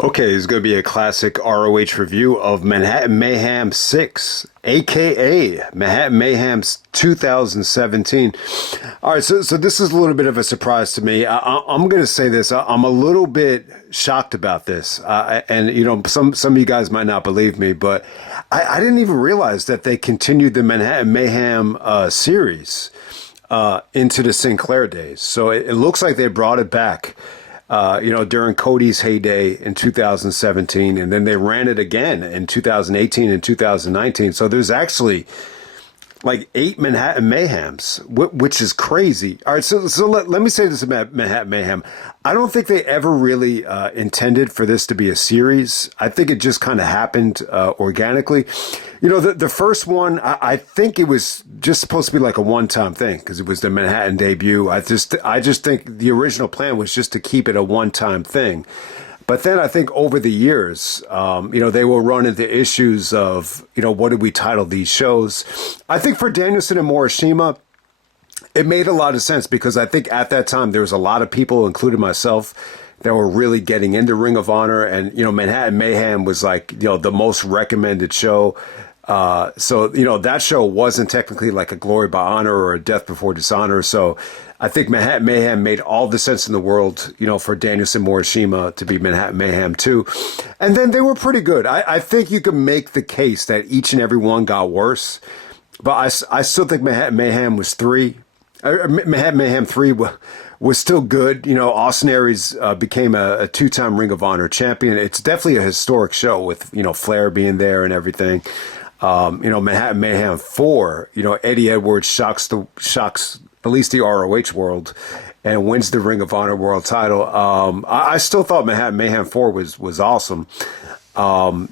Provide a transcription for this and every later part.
Okay, it's going to be a classic ROH review of Manhattan Mayhem 6, aka Manhattan Mayhem's 2017. All right, so this is a little bit of a surprise to me. I'm going to say this. I'm a little bit shocked about this. And, you know, some of you guys might not believe me, but I didn't even realize that they continued the Manhattan Mayhem series into the Sinclair days. So it looks like they brought it back. During Cody's heyday in 2017, and then they ran it again in 2018 and 2019. So there's actually like 8 Manhattan Mayhems, which is crazy. All right, so let me say this about Manhattan Mayhem. I don't think they ever really intended for this to be a series. I think it just kind of happened organically. You know, the first one, I think it was just supposed to be like a one-time thing because it was the Manhattan debut. I just think the original plan was just to keep it a one-time thing. But then I think over the years, they will run into issues of, what did we title these shows? I think for Danielson and Morishima, it made a lot of sense because I think at that time there was a lot of people, including myself, that were really getting into Ring of Honor. And, Manhattan Mayhem was like, the most recommended show. That show wasn't technically like a Glory by Honor or a Death Before Dishonor. So I think Manhattan Mayhem made all the sense in the world, for Danielson Morishima to be Manhattan Mayhem too. And then they were pretty good. I think you can make the case that each and every one got worse. But I still think Manhattan Mayhem was 3. Manhattan Mayhem 3 was still good. Austin Aries became a 2-time Ring of Honor champion. It's definitely a historic show with, Flair being there and everything. Manhattan Mayhem 4, Eddie Edwards shocks at least the ROH world and wins the Ring of Honor world title. I still thought Manhattan Mayhem 4 was awesome. And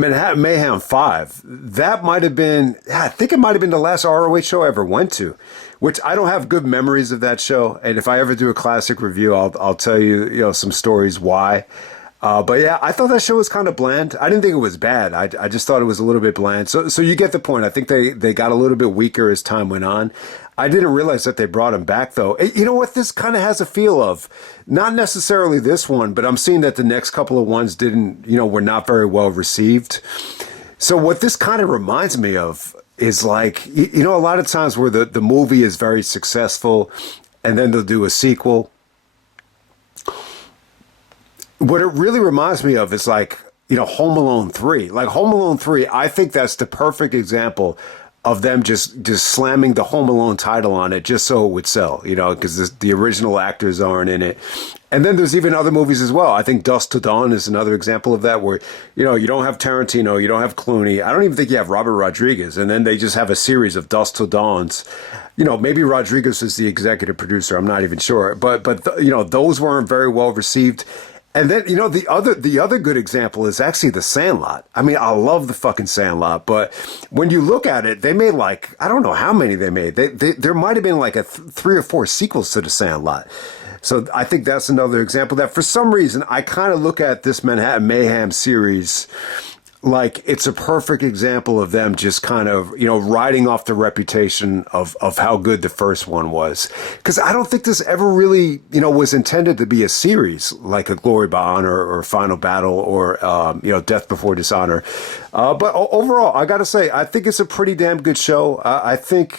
Manhattan Mayhem 5, that might have been, I think it might have been the last ROH show I ever went to, which I don't have good memories of that show. And if I ever do a classic review, I'll tell you, some stories why. But yeah, I thought that show was kind of bland. I didn't think it was bad. I just thought it was a little bit bland. So you get the point. I think they got a little bit weaker as time went on. I didn't realize that they brought him back though. You know what? This kind of has a feel of, not necessarily this one, but I'm seeing that the next couple of ones were not very well received. So what this kind of reminds me of is like, a lot of times where the movie is very successful and then they'll do a sequel. What it really reminds me of is like, Home Alone 3. Like Home Alone 3, I think that's the perfect example of them just slamming the Home Alone title on it just so it would sell, because the original actors aren't in it. And then there's even other movies as well. I think Dusk Till Dawn is another example of that where, you don't have Tarantino, you don't have Clooney. I don't even think you have Robert Rodriguez. And then they just have a series of Dusk Till Dawns. Maybe Rodriguez is the executive producer. I'm not even sure. But those weren't very well received. And then, the other good example is actually The Sandlot. I mean, I love the fucking Sandlot, but when you look at it, they made like, I don't know how many they made. There might have been like 3 or 4 sequels to The Sandlot. So I think that's another example that for some reason, I kind of look at this Manhattan Mayhem series like it's a perfect example of them just kind of, riding off the reputation of how good the first one was. Because I don't think this ever really, was intended to be a series like a Glory by Honor or Final Battle or, Death Before Dishonor. But overall, I got to say, I think it's a pretty damn good show. I think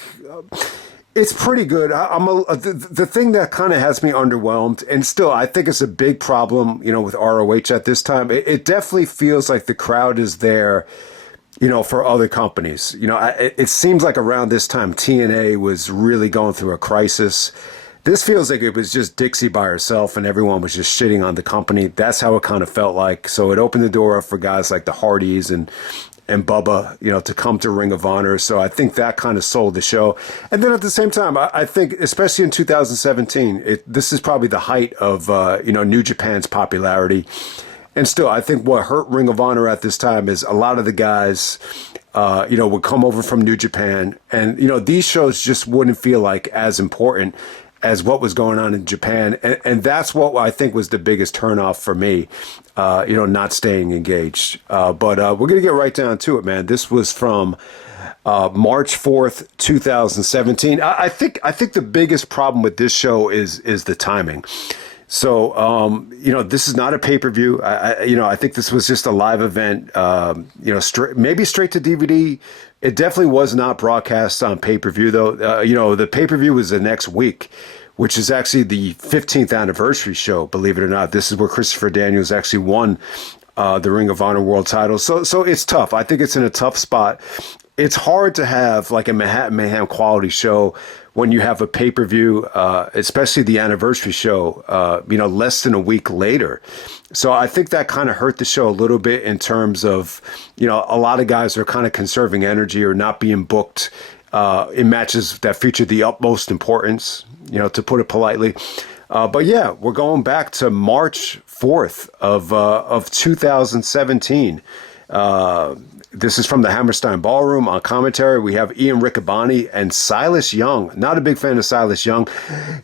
it's pretty good. The thing that kind of has me underwhelmed, and still I think it's a big problem, with ROH at this time. It definitely feels like the crowd is there, for other companies. It seems like around this time TNA was really going through a crisis. This feels like it was just Dixie by herself and everyone was just shitting on the company. That's how it kind of felt like. So it opened the door up for guys like the Hardys and Bubba, to come to Ring of Honor. So I think that kind of sold the show. And then at the same time, I think, especially in 2017, this is probably the height of, New Japan's popularity. And still, I think what hurt Ring of Honor at this time is a lot of the guys, would come over from New Japan. And, these shows just wouldn't feel like as important as what was going on in Japan. And that's what I think was the biggest turnoff for me, not staying engaged. But we're going to get right down to it, man. This was from March 4th, 2017. I think the biggest problem with this show is the timing. So, this is not a pay-per-view. I think this was just a live event, maybe straight to DVD. It definitely was not broadcast on pay-per-view, though. The pay-per-view was the next week, which is actually the 15th anniversary show, believe it or not. This is where Christopher Daniels actually won the Ring of Honor World title. So it's tough. I think it's in a tough spot. It's hard to have like a Manhattan Mayhem quality show when you have a pay-per-view, especially the anniversary show, less than a week later. So I think that kind of hurt the show a little bit in terms of, a lot of guys are kind of conserving energy or not being booked in matches that feature the utmost importance, to put it politely. But yeah, we're going back to March 4th of 2017. This is from the Hammerstein Ballroom. On commentary, we have Ian Riccaboni and Silas Young. Not a big fan of Silas Young.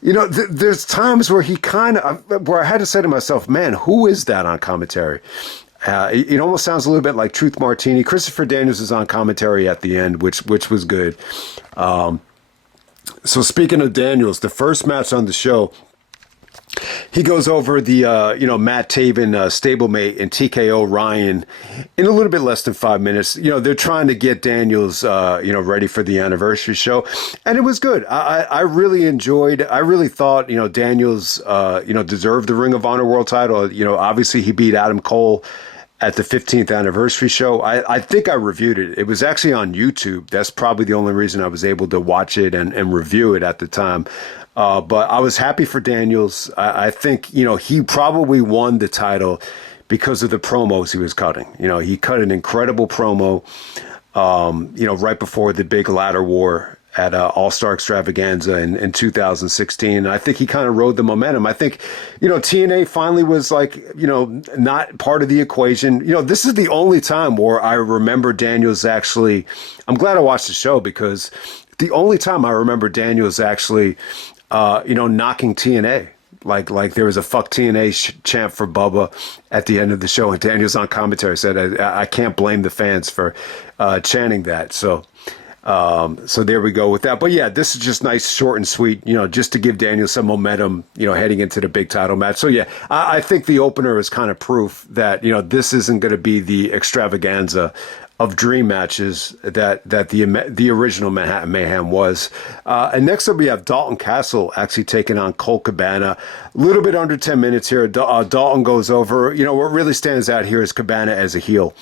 There's times where where I had to say to myself, man, who is that on commentary? It almost sounds a little bit like Truth Martini. Christopher Daniels is on commentary at the end, which was good. So speaking of Daniels, the first match on the show, he goes over the, Matt Taven stablemate and TKO Ryan in a little bit less than 5 minutes. They're trying to get Daniels, ready for the anniversary show. And it was good. I really enjoyed, I really thought, Daniels, deserved the Ring of Honor World title. Obviously he beat Adam Cole at the 15th anniversary show. I think I reviewed it. It was actually on YouTube. That's probably the only reason I was able to watch it and review it at the time. But I was happy for Daniels. I think, he probably won the title because of the promos he was cutting. He cut an incredible promo, right before the big ladder war at All-Star Extravaganza in 2016. And I think he kind of rode the momentum. I think, TNA finally was like, not part of the equation. This is the only time where I remember Daniels actually, I'm glad I watched the show because the only time I remember Daniels actually, knocking TNA. Like there was a fuck TNA chant for Bubba at the end of the show, and Daniels on commentary said, I can't blame the fans for chanting that. So there we go with that. But yeah, this is just nice, short and sweet, just to give Daniels some momentum, heading into the big title match. So yeah, I think the opener is kind of proof that, this isn't going to be the extravaganza of dream matches that the original Manhattan Mayhem was. And next up we have Dalton Castle actually taking on Colt Cabana. A little bit under 10 minutes here. Dalton goes over. What really stands out here is Cabana as a heel.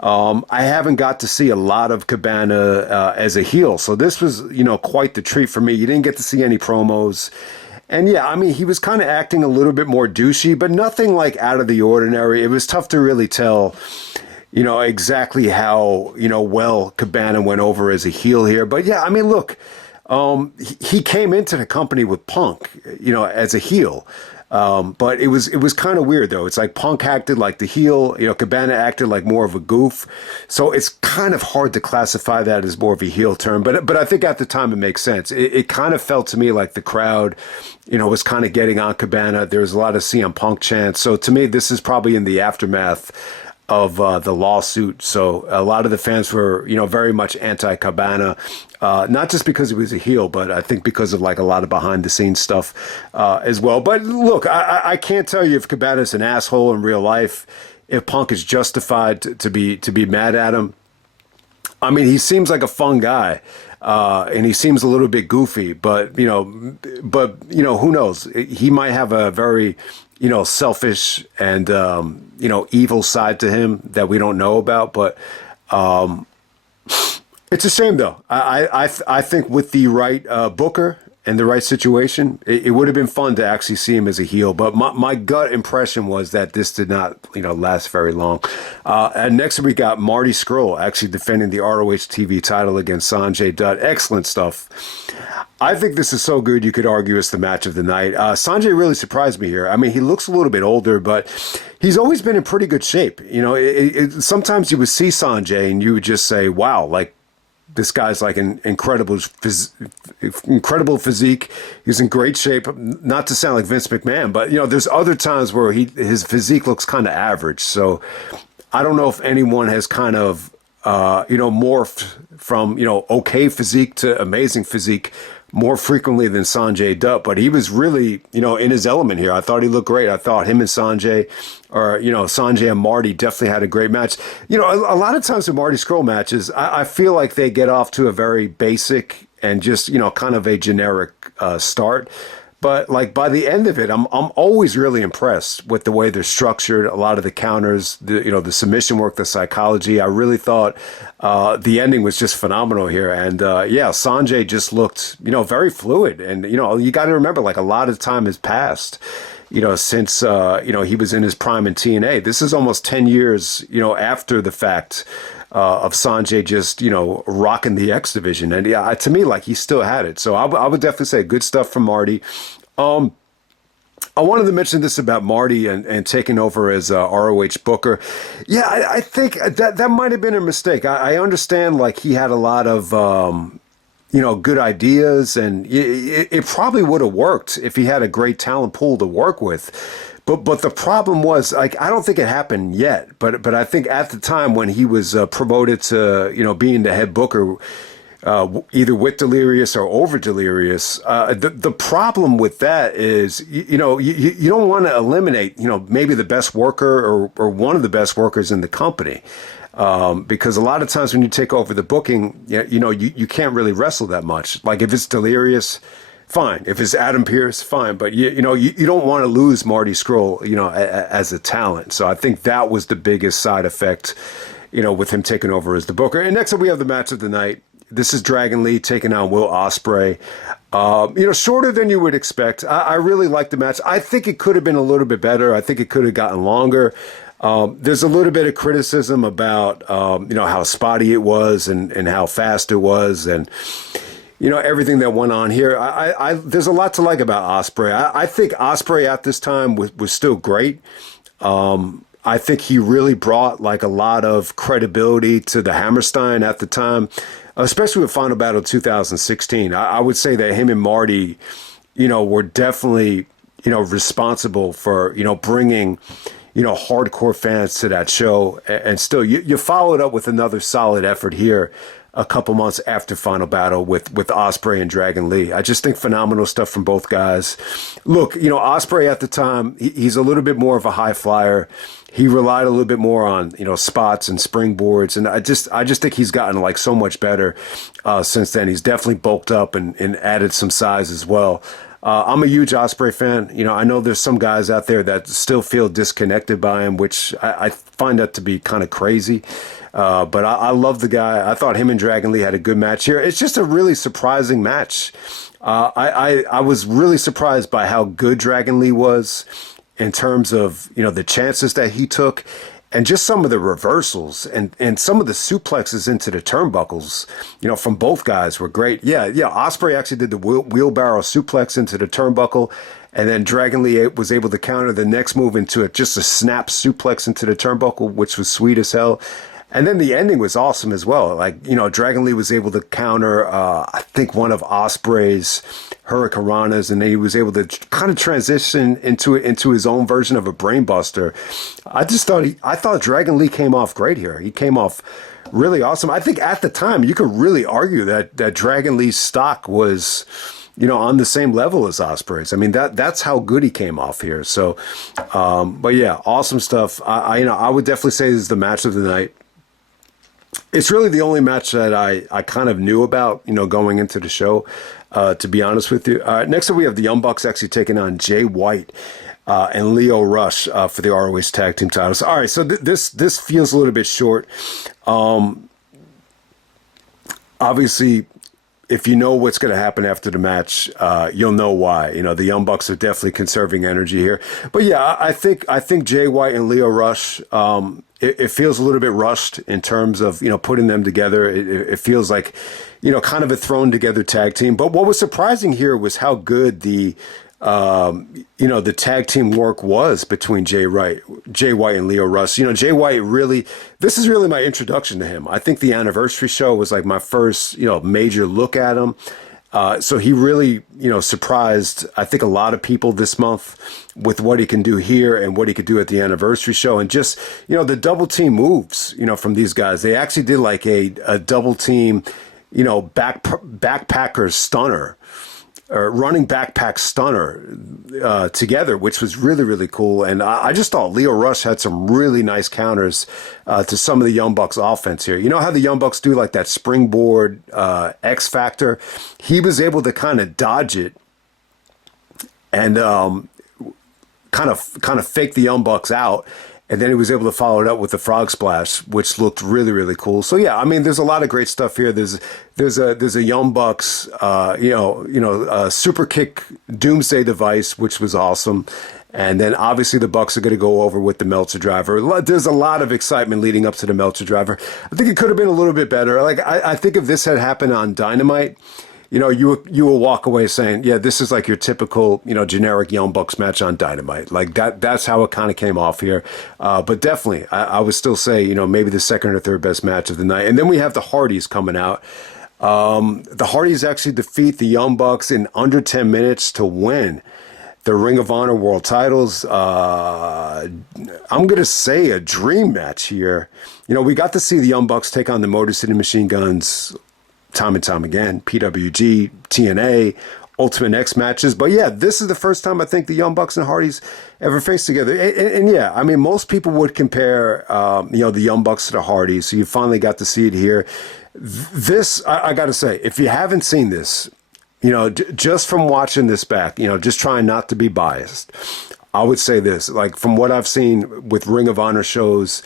I haven't got to see a lot of Cabana as a heel, so this was, quite the treat for me. You didn't get to see any promos. And yeah, I mean, he was kind of acting a little bit more douchey, but nothing like out of the ordinary. It was tough to really tell, exactly how, well Cabana went over as a heel here. But yeah, I mean, look, he came into the company with Punk, as a heel. But it was kind of weird though. It's like Punk acted like the heel, Cabana acted like more of a goof. So it's kind of hard to classify that as more of a heel term. But I think at the time it makes sense. It kind of felt to me like the crowd, was kind of getting on Cabana. There was a lot of CM Punk chants. So to me, this is probably in the aftermath of the lawsuit. So a lot of the fans were, very much anti-Cabana, not just because he was a heel, but I think because of like a lot of behind the scenes stuff as well. But look, I can't tell you if Cabana's an asshole in real life, if Punk is justified to be mad at him. I mean, he seems like a fun guy. And he seems a little bit goofy, but who knows? He might have a very, selfish and, evil side to him that we don't know about. But it's a shame, though. I think with the right booker and the right situation, it would have been fun to actually see him as a heel. But my gut impression was that this did not, last very long. And next we got Marty Scurll actually defending the ROH TV title against Sonjay Dutt. Excellent stuff. I think this is so good you could argue it's the match of the night. Sonjay really surprised me here. I mean, he looks a little bit older, but he's always been in pretty good shape. Sometimes you would see Sonjay and you would just say, wow, like, this guy's like an incredible physique. He's in great shape. Not to sound like Vince McMahon, but there's other times where his physique looks kind of average. So I don't know if anyone has kind of morphed from okay physique to amazing physique more frequently than Sonjay Dutt, but he was really, in his element here. I thought he looked great. I thought him and Sonjay, or, Sonjay and Marty definitely had a great match. A lot of times in Marty Scurll matches, I feel like they get off to a very basic and just, kind of a generic start. But like by the end of it, I'm always really impressed with the way they're structured. A lot of the counters, the submission work, the psychology. I really thought the ending was just phenomenal here. And Sonjay just looked very fluid. And you got to remember, like, a lot of time has passed. Since he was in his prime in TNA. This is almost 10 years after the fact. Of Sonjay just, rocking the X division. And to me, like, he still had it. So I would definitely say good stuff from Marty. I wanted to mention this about Marty and taking over as ROH Booker. Yeah, I think that might have been a mistake. I understand, like, he had a lot of, good ideas, and it probably would have worked if he had a great talent pool to work with. But the problem was, like, I don't think it happened yet, but I think at the time when he was promoted to, being the head booker, either with Delirious or over Delirious, the problem with that is, you don't want to eliminate, maybe the best worker or one of the best workers in the company. Because a lot of times when you take over the booking, you can't really wrestle that much. Like, if it's Delirious, fine. If it's Adam Pearce, fine. But you don't want to lose Marty Scurll, as a talent. So I think that was the biggest side effect, with him taking over as the booker. And next up, we have the match of the night. This is Dragon Lee taking on Will Ospreay. Shorter than you would expect. I really liked the match. I think it could have been a little bit better. I think it could have gotten longer. There's a little bit of criticism about, how spotty it was and how fast it was, and everything that went on here. There's a lot to like about Ospreay. I think Ospreay at this time was still great. I think he really brought, like, a lot of credibility to the Hammerstein at the time, especially with Final Battle 2016. I would say that him and Marty, were definitely, responsible for, bringing, hardcore fans to that show. And still, you followed up with another solid effort here a couple months after Final Battle with Ospreay and Dragon Lee. I just think phenomenal stuff from both guys. Look, Ospreay at the time, he's a little bit more of a high flyer. He relied a little bit more on, spots and springboards. And I just think he's gotten, like, so much better since then. He's definitely bulked up and added some size as well. I'm a huge Ospreay fan. I know there's some guys out there that still feel disconnected by him, which I find that to be kind of crazy. But I love the guy. I thought him and Dragon Lee had a good match here. It's just a really surprising match. I was really surprised by how good Dragon Lee was in terms of, the chances that he took and just some of the reversals and some of the suplexes into the turnbuckles, from both guys were great. Yeah. Ospreay actually did the wheelbarrow suplex into the turnbuckle, and then Dragon Lee was able to counter the next move into just a snap suplex into the turnbuckle, which was sweet as hell. And then the ending was awesome as well. Like, Dragon Lee was able to counter, I think, one of Ospreay's Hurricanranas, and then he was able to kind of transition into his own version of a brainbuster. I thought Dragon Lee came off great here. He came off really awesome. I think at the time you could really argue that Dragon Lee's stock was, on the same level as Ospreay's. I mean, that's how good he came off here. So, but yeah, awesome stuff. I would definitely say this is the match of the night. It's really the only match that I kind of knew about, going into the show, to be honest with you. Next up, we have the Young Bucks actually taking on Jay White and Lio Rush for the ROH Tag Team titles. All right, so this feels a little bit short. Obviously, if you know what's going to happen after the match, you'll know why. The Young Bucks are definitely conserving energy here. But yeah, I think Jay White and Lio Rush, it feels a little bit rushed in terms of, putting them together. It feels like, kind of a thrown together tag team. But what was surprising here was how good the tag team work was between Jay White and Lio Rush. Jay White this is really my introduction to him. I think the anniversary show was like my first, major look at him. So he really, surprised, I think, a lot of people this month with what he can do here and what he could do at the anniversary show. And just, the double team moves, from these guys. They actually did like a double team backpacker stunner, or running backpack stunner together, which was really, really cool. And I just thought Lio Rush had some really nice counters to some of the Young Bucks offense here. You know how the Young Bucks do like that springboard X Factor? He was able to kind of dodge it and kind of fake the Young Bucks out. And then he was able to follow it up with the frog splash, which looked really, really cool. So yeah, I mean, there's a lot of great stuff here. There's a Young Bucks, super kick doomsday device, which was awesome. And then obviously the Bucks are going to go over with the Meltzer driver. There's a lot of excitement leading up to the Meltzer driver. I think it could have been a little bit better. Like I think if this had happened on Dynamite, you will walk away saying, yeah, this is like your typical, generic Young Bucks match on Dynamite. Like that's how it kind of came off here. But definitely, I would still say, maybe the second or third best match of the night. And then we have the Hardys coming out. The Hardys actually defeat the Young Bucks in under 10 minutes to win the Ring of Honor World Titles. I'm going to say a dream match here. We got to see the Young Bucks take on the Motor City Machine Guns time and time again, PWG, TNA, Ultimate X matches. But yeah, this is the first time I think the Young Bucks and Hardys ever faced together. And yeah, I mean, most people would compare, the Young Bucks to the Hardys. So you finally got to see it here. This, I got to say, if you haven't seen this, just from watching this back, just trying not to be biased, I would say this, like from what I've seen with Ring of Honor shows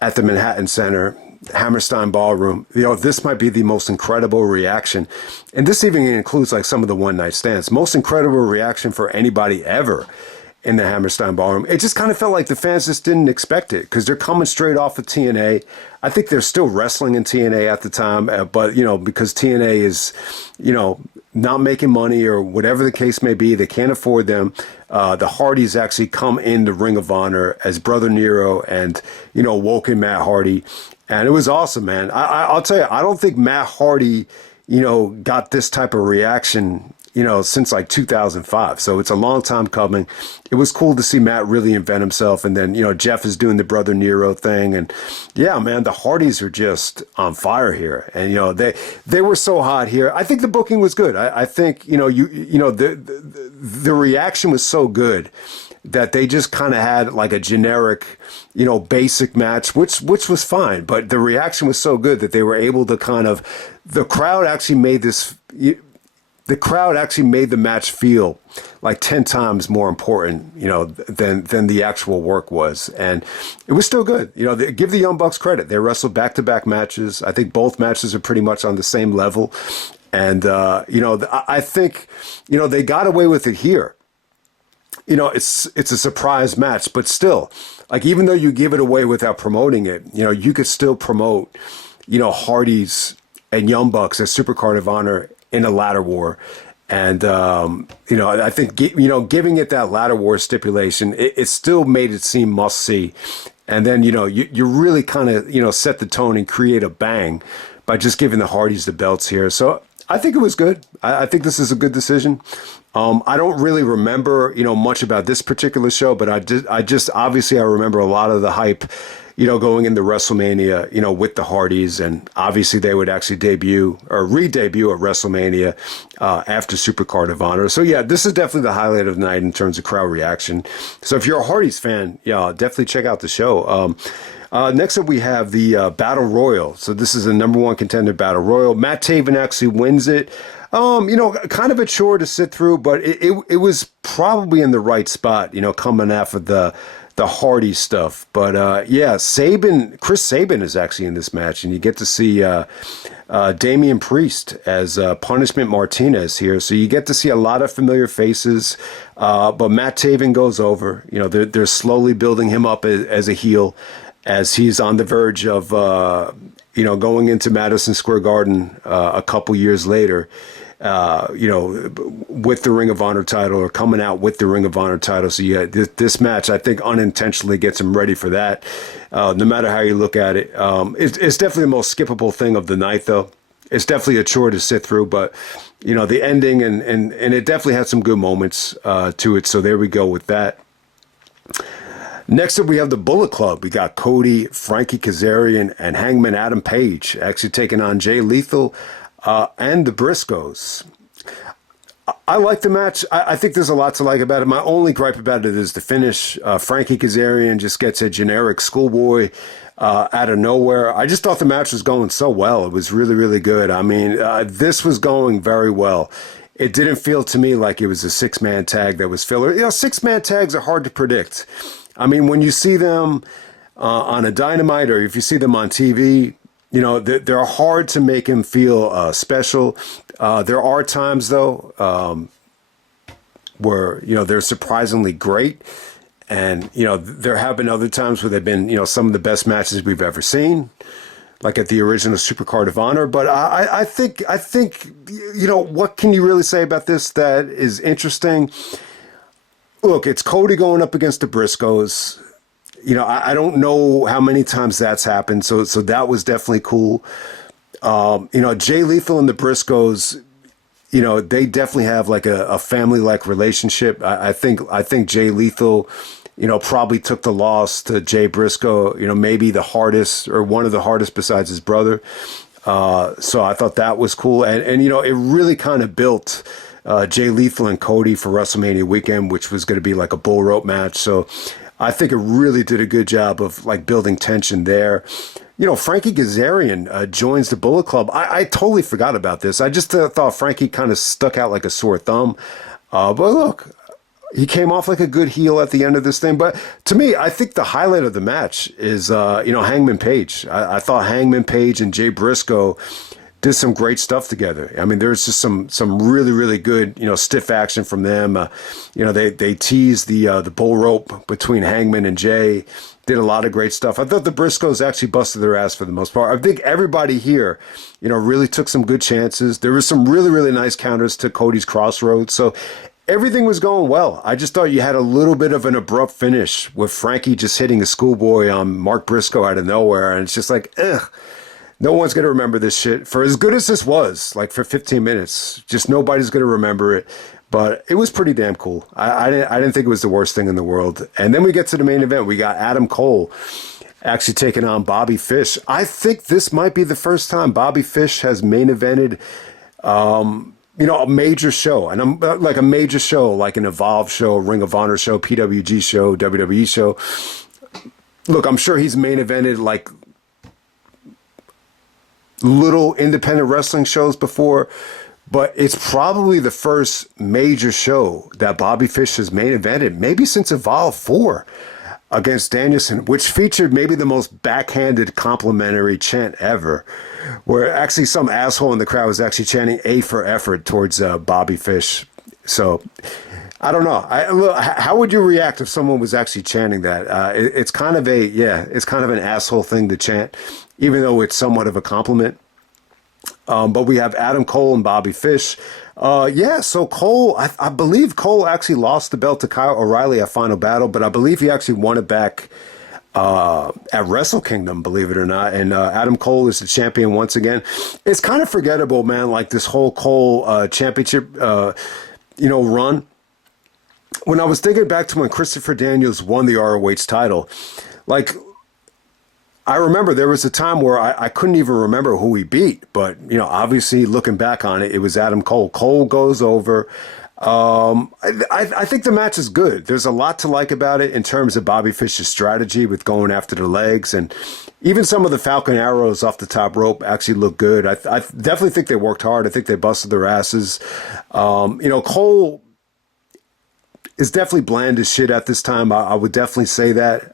at the Manhattan Center, Hammerstein Ballroom, this might be the most incredible reaction. And this even includes like some of the one night stands. Most incredible reaction for anybody ever in the Hammerstein Ballroom. It just kind of felt like the fans just didn't expect it because they're coming straight off of TNA. I think they're still wrestling in TNA at the time, but, because TNA is, not making money or whatever the case may be, they can't afford them. The Hardys actually come in the Ring of Honor as Brother Nero and, Woken Matt Hardy. And it was awesome, man. I'll tell you, I don't think Matt Hardy, got this type of reaction, since like 2005. So it's a long time coming. It was cool to see Matt really invent himself. And then, Jeff is doing the Brother Nero thing. And yeah, man, the Hardys are just on fire here. And, they were so hot here. I think the booking was good. I think, the reaction was so good that they just kind of had like a generic, basic match, which was fine. But the reaction was so good that they were able to the crowd actually made the match feel like 10 times more important, than the actual work was. And it was still good. Give the Young Bucks credit. They wrestled back-to-back matches. I think both matches are pretty much on the same level. And, I think, they got away with it here. It's a surprise match, but still, like, even though you give it away without promoting it, you could still promote, Hardys and Young Bucks as Supercard of Honor in a ladder war. And, I think, giving it that ladder war stipulation, it still made it seem must see. And then, you really kind of, set the tone and create a bang by just giving the Hardys the belts here. So I think it was good. I think this is a good decision. I don't really remember, much about this particular show, but I just obviously I remember a lot of the hype, going into WrestleMania, with the Hardys, and obviously they would actually debut or re-debut at WrestleMania after Supercard of Honor. So yeah, this is definitely the highlight of the night in terms of crowd reaction. So if you're a Hardys fan, yeah, definitely check out the show. Next up, we have the Battle Royal. So this is the #1 contender Battle Royal. Matt Taven actually wins it. Kind of a chore to sit through, but it was probably in the right spot, coming after the Hardy stuff. But Chris Sabin is actually in this match, and you get to see Damian Priest as Punishment Martinez here. So you get to see a lot of familiar faces, but Matt Taven goes over. They're slowly building him up as a heel, as he's on the verge of, going into Madison Square Garden a couple years later, with the Ring of Honor title, or coming out with the Ring of Honor title. So yeah, this match, I think, unintentionally gets him ready for that. No matter how you look at it, it's definitely the most skippable thing of the night, though. It's definitely a chore to sit through, but the ending and it definitely had some good moments to it. So there we go with that. Next up, we have the Bullet Club. We got Cody, Frankie Kazarian, and Hangman Adam Page actually taking on Jay Lethal, and the Briscoes. I like the match. I think there's a lot to like about it. My only gripe about it is the finish. Frankie Kazarian just gets a generic schoolboy out of nowhere. I just thought the match was going so well. It was really, really good. I mean, this was going very well. It didn't feel to me like it was a six-man tag that was filler. You know, six-man tags are hard to predict. I mean, when you see them on a Dynamite or if you see them on TV, you know, they're hard to make him feel special. There are times, though, where, you know, they're surprisingly great. And, you know, there have been other times where they've been, you know, some of the best matches we've ever seen, like at the original Supercard of Honor. But I think, you know, what can you really say about this that is interesting? Look, it's Cody going up against the Briscoes. You know, I don't know how many times that's happened. So that was definitely cool. You know, Jay Lethal and the Briscoes, you know, they definitely have like a family-like relationship. I think Jay Lethal, you know, probably took the loss to Jay Briscoe, you know, maybe the hardest or one of the hardest besides his brother. So I thought that was cool. And you know, it really kind of built Jay Lethal and Cody for WrestleMania weekend, which was going to be like a bull rope match. So I think it really did a good job of like building tension there. You know, Frankie Kazarian joins the Bullet Club. I totally forgot about this. I just thought Frankie kind of stuck out like a sore thumb. But look, he came off like a good heel at the end of this thing. But to me, I think the highlight of the match is, you know, Hangman Page. I thought Hangman Page and Jay Briscoe did some great stuff together. I mean, there's just some really, really good, you know, stiff action from them. You know, they teased the bull rope between Hangman and Jay. Did a lot of great stuff. I thought the Briscoes actually busted their ass for the most part. I think everybody here, you know, really took some good chances. There was some really, really nice counters to Cody's Crossroads. So everything was going well. I just thought you had a little bit of an abrupt finish with Frankie just hitting a schoolboy on Mark Briscoe out of nowhere. And it's just like, ugh. No one's going to remember this shit. For as good as this was, like for 15 minutes, just nobody's going to remember it. But it was pretty damn cool. I didn't think it was the worst thing in the world. And then we get to the main event. We got Adam Cole actually taking on Bobby Fish. I think this might be the first time Bobby Fish has main evented, you know, a major show. And I'm like a major show, like an Evolve show, Ring of Honor show, PWG show, WWE show. Look, I'm sure he's main evented like little independent wrestling shows before, but it's probably the first major show that Bobby Fish has main evented, maybe since Evolve 4 against Danielson, which featured maybe the most backhanded complimentary chant ever, where actually some asshole in the crowd was actually chanting A for effort towards Bobby Fish. So I don't know. How would you react if someone was actually chanting that? It's kind of it's kind of an asshole thing to chant, even though it's somewhat of a compliment. But we have Adam Cole and Bobby Fish. So Cole, I believe Cole actually lost the belt to Kyle O'Reilly at Final Battle, but I believe he actually won it back at Wrestle Kingdom, believe it or not. And Adam Cole is the champion once again. It's kind of forgettable, man, like this whole Cole championship, run. When I was thinking back to when Christopher Daniels won the ROH title, like, I remember there was a time where I couldn't even remember who he beat, but, you know, obviously looking back on it, it was Adam Cole. Cole goes over. I think the match is good. There's a lot to like about it in terms of Bobby Fish's strategy with going after the legs, and even some of the Falcon arrows off the top rope actually look good. I definitely think they worked hard. I think they busted their asses. Cole is definitely bland as shit at this time. I would definitely say that.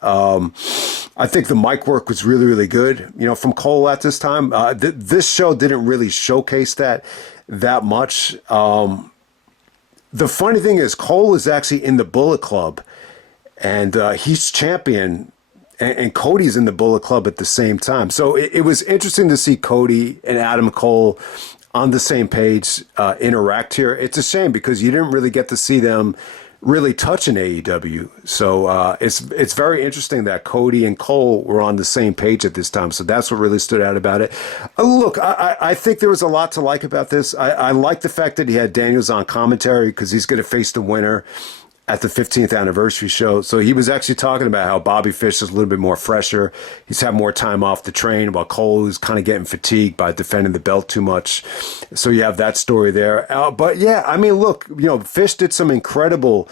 I think the mic work was really, really good, from Cole at this time. This show didn't really showcase that much. The funny thing is Cole is actually in the Bullet Club, and he's champion, and Cody's in the Bullet Club at the same time. So it was interesting to see Cody and Adam Cole on the same page interact here. It's a shame because you didn't really get to see them really touch in AEW. So it's very interesting that Cody and Cole were on the same page at this time. So that's what really stood out about it. Look, I think there was a lot to like about this. I like the fact that he had Daniels on commentary because he's going to face the winner at the 15th anniversary show. So he was actually talking about how Bobby Fish is a little bit more fresher. He's had more time off the train, while Cole is kind of getting fatigued by defending the belt too much. So you have that story there. But yeah, I mean, look, Fish did some incredible,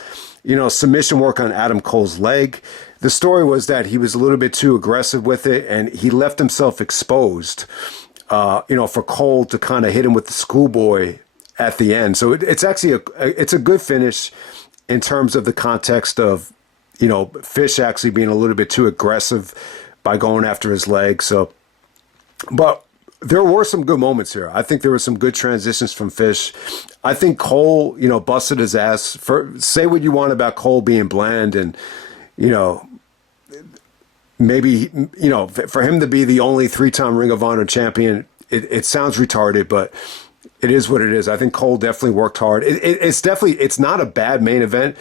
submission work on Adam Cole's leg. The story was that he was a little bit too aggressive with it, and he left himself exposed, for Cole to kind of hit him with the schoolboy at the end. So it's actually it's a good finish in terms of the context of, Fish actually being a little bit too aggressive by going after his leg. So, but there were some good moments here. I think there were some good transitions from Fish. I think Cole, busted his ass. Say what you want about Cole being bland and, maybe, for him to be the only 3-time Ring of Honor champion, it sounds retarded, but it is what it is. I think Cole definitely worked hard. It's not a bad main event.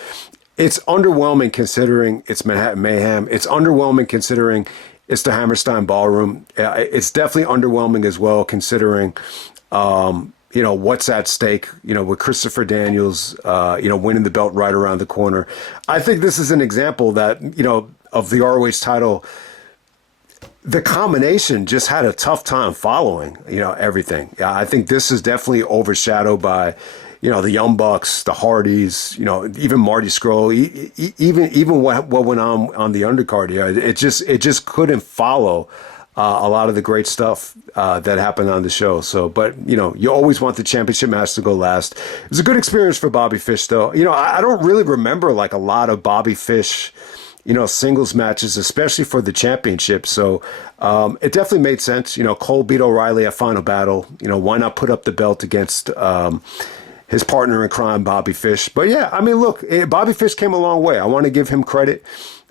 It's underwhelming considering it's Manhattan Mayhem. It's underwhelming considering it's the Hammerstein Ballroom. It's definitely underwhelming as well considering, what's at stake, with Christopher Daniels, winning the belt right around the corner. I think this is an example that, of the ROH title. The combination just had a tough time following, everything. I think this is definitely overshadowed by, the Young Bucks, the Hardys, even Marty Scurll, even what went on the undercard. Yeah, it just couldn't follow a lot of the great stuff that happened on the show. So, but you always want the championship match to go last. It was a good experience for Bobby Fish, though. I don't really remember like a lot of Bobby Fish, singles matches, especially for the championship. So it definitely made sense. Cole beat O'Reilly at Final Battle. Why not put up the belt against his partner in crime, Bobby Fish? But yeah, I mean, look, Bobby Fish came a long way. I want to give him credit.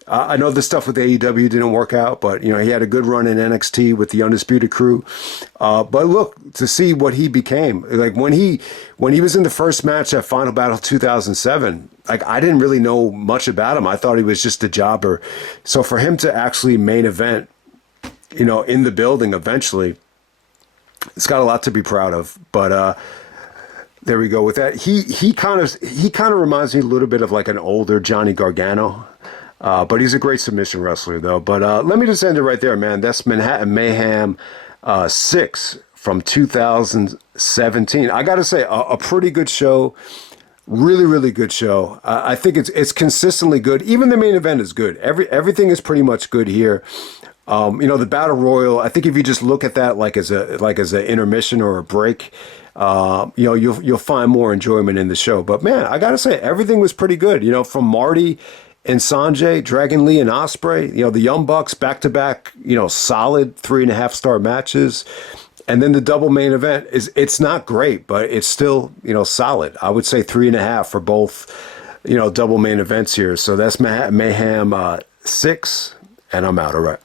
I know the stuff with AEW didn't work out, but he had a good run in NXT with the Undisputed Crew. But look, to see what he became, like when he was in the first match at Final Battle 2007, like I didn't really know much about him. I thought he was just a jobber. So for him to actually main event, in the building eventually, it's got a lot to be proud of. But there we go with that. He kind of reminds me a little bit of like an older Johnny Gargano. But he's a great submission wrestler, though. But let me just end it right there, man. That's Manhattan Mayhem 6 from 2017. I got to say, a pretty good show. Really, really good show. I think it's consistently good. Even the main event is good. Everything is pretty much good here. The Battle Royal, I think if you just look at that like as an intermission or a break, you'll find more enjoyment in the show. But man, I got to say, everything was pretty good. From Marty and Sonjay, Dragon Lee and Ospreay, the Young Bucks back-to-back, solid 3.5-star matches. And then the double main event it's not great, but it's still, solid. I would say 3.5 for both, double main events here. So that's Mayhem 6, and I'm out. All right.